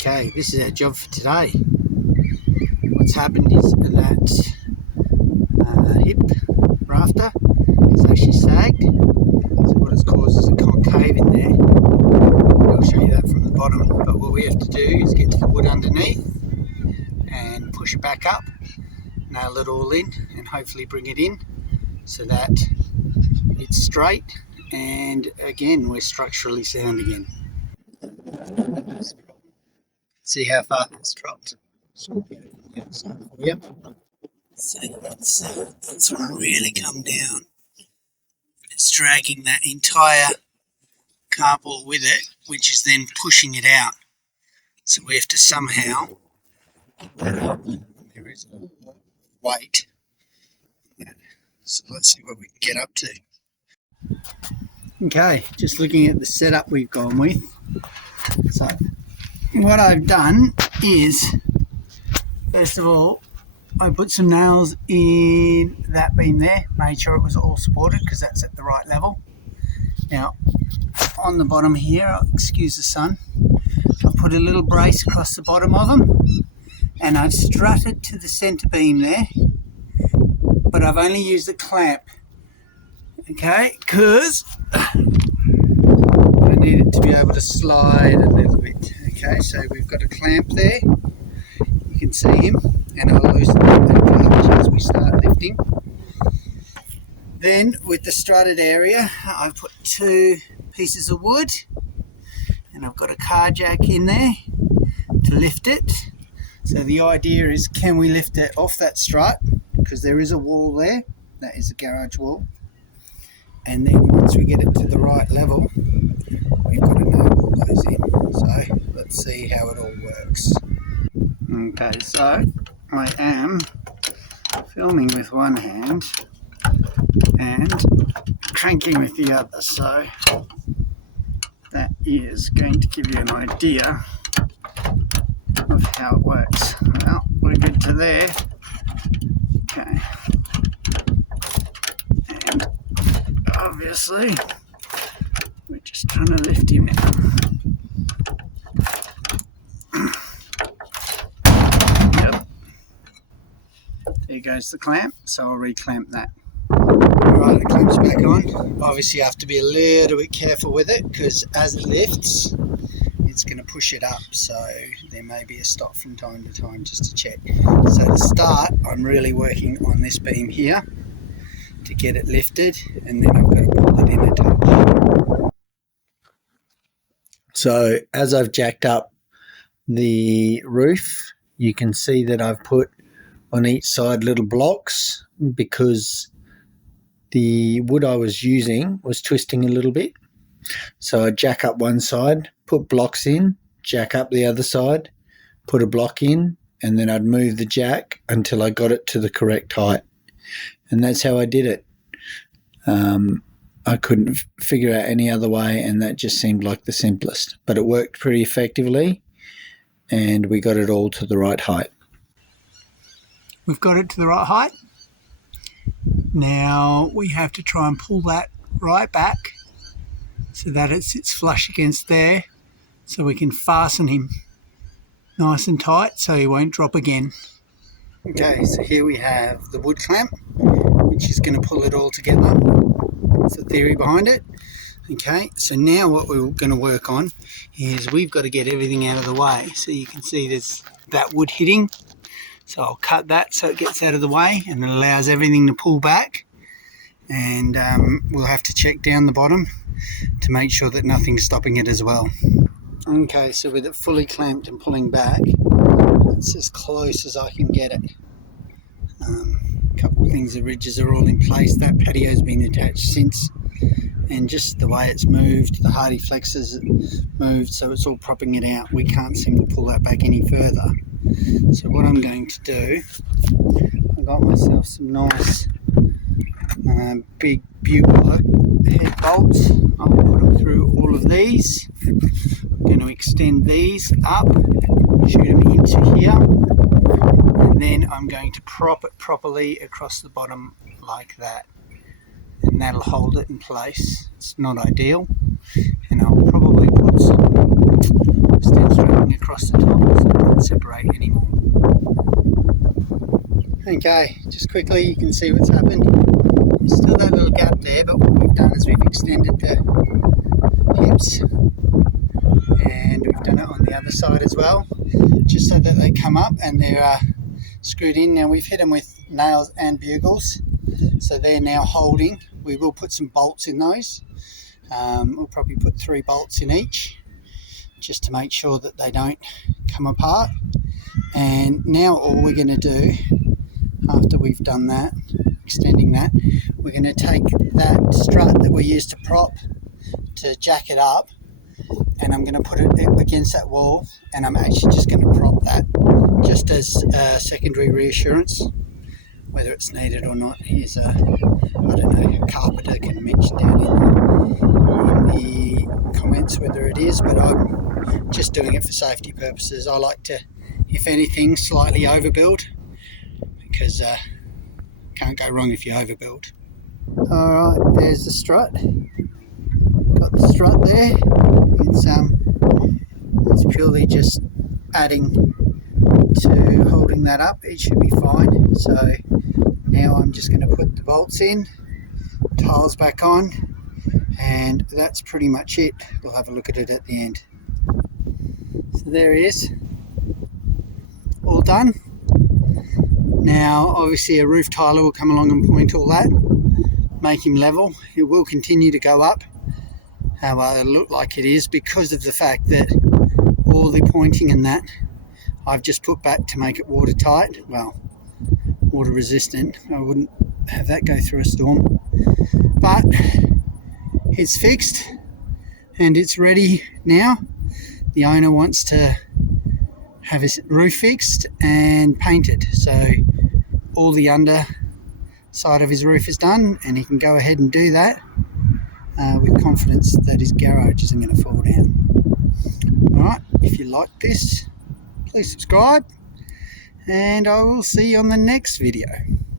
Okay, this is our job for today. What's happened is that hip rafter is actually sagged, so what it's caused is a concave in there. I'll show you that from the bottom, but what we have to do is get to the wood underneath and push it back up, nail it all in and hopefully bring it in so that it's straight and again we're structurally sound again. See how far that's dropped. Yep. So that's really come down. It's dragging that entire carport with it, which is then pushing it out. So we have to somehow, there is a weight. So let's see what we can get up to. Okay, just looking at the setup we've gone with. So what I've done is, first of all, I put some nails in that beam there, made sure it was all supported because that's at the right level. Now, on the bottom here, excuse the sun, I've put a little brace across the bottom of them and I've strutted to the centre beam there, but I've only used a clamp, okay, because I need it to be able to slide a little bit. Okay, so we've got a clamp there, you can see him, and I'll loosen that as we start lifting. Then with the strutted area, I've put 2 pieces of wood and I've got a car jack in there to lift it. So the idea is, can we lift it off that strut, because there is a wall there, that is a garage wall, and then once we get it to the right level we've got to nail all those in. So let's see how it all works. Okay, so I am filming with one hand and cranking with the other, so that is going to give you an idea of how it works. Well, we're good to there. Okay, and obviously we're just trying to lift him now. Yep, there goes the clamp, so I'll re-clamp that. Alright, the clamp's back on. Obviously you have to be a little bit careful with it because as it lifts it's going to push it up, so there may be a stop from time to time just to check. So to start, I'm really working on this beam here to get it lifted, and then I've got to pull it in a touch. So as I've jacked up the roof, you can see that I've put on each side little blocks because the wood I was using was twisting a little bit. So I jack up one side, put blocks in, jack up the other side, put a block in, and then I'd move the jack until I got it to the correct height. And that's how I did it. I couldn't figure out any other way, and that just seemed like the simplest. But it worked pretty effectively, and we got it all to the right height. We've got it to the right height. Now we have to try and pull that right back so that it sits flush against there, so we can fasten him nice and tight so he won't drop again. Okay, so here we have the wood clamp, which is going to pull it all together. That's the theory behind it. Okay, so now what we're going to work on is we've got to get everything out of the way. So you can see there's that wood hitting. So I'll cut that so it gets out of the way and it allows everything to pull back. And we'll have to check down the bottom to make sure that nothing's stopping it as well. Okay, so with it fully clamped and pulling back, that's as close as I can get it. A couple of things, the ridges are all in place. That patio's been attached since, and just the way it's moved, the hardy flexors moved, so it's all propping it out. We can't seem to pull that back any further. So what I'm going to do, I got myself some nice big bugler head bolts. I'll put them through all of these. I'm going to extend these up, shoot them into here, and then I'm going to prop it properly across the bottom like that, and that'll hold it in place. It's not ideal, and I'll probably put some steel strap running across the top so it won't separate anymore. Okay, just quickly you can see what's happened. There's still that little gap there, but what we've done is we've extended the hips, and we've done it on the other side as well, just so that they come up and they're screwed in. Now we've hit them with nails and bugles, so they're now holding. We will put some bolts in those. We'll probably put 3 bolts in each, just to make sure that they don't come apart. And now all we're going to do, after we've done that, extending that, we're going to take that strut that we used to prop to jack it up, and I'm going to put it against that wall, and I'm actually just going to prop that just as secondary reassurance, whether it's needed or not. Here's a, I don't know, carpenter can mention down in the comments whether it is, but I'm just doing it for safety purposes. I like to, if anything, slightly overbuild, because can't go wrong if you overbuild. Alright, there's the strut. Got the strut there. It's purely just adding to holding that up. It should be fine. So now I'm just going to put the bolts in, tiles back on, and that's pretty much it. We'll have a look at it at the end. So there he is, all done. Now obviously a roof tiler will come along and point all that, make him level. It will continue to go up. Well, it'll look like it is because of the fact that all the pointing and that I've just put back to make it watertight, well, water resistant. I wouldn't have that go through a storm, but it's fixed and it's ready now. The owner wants to have his roof fixed and painted, so all the under side of his roof is done, and he can go ahead and do that with confidence that his garage isn't going to fall down. Alright, if you like this, please subscribe, and I will see you on the next video.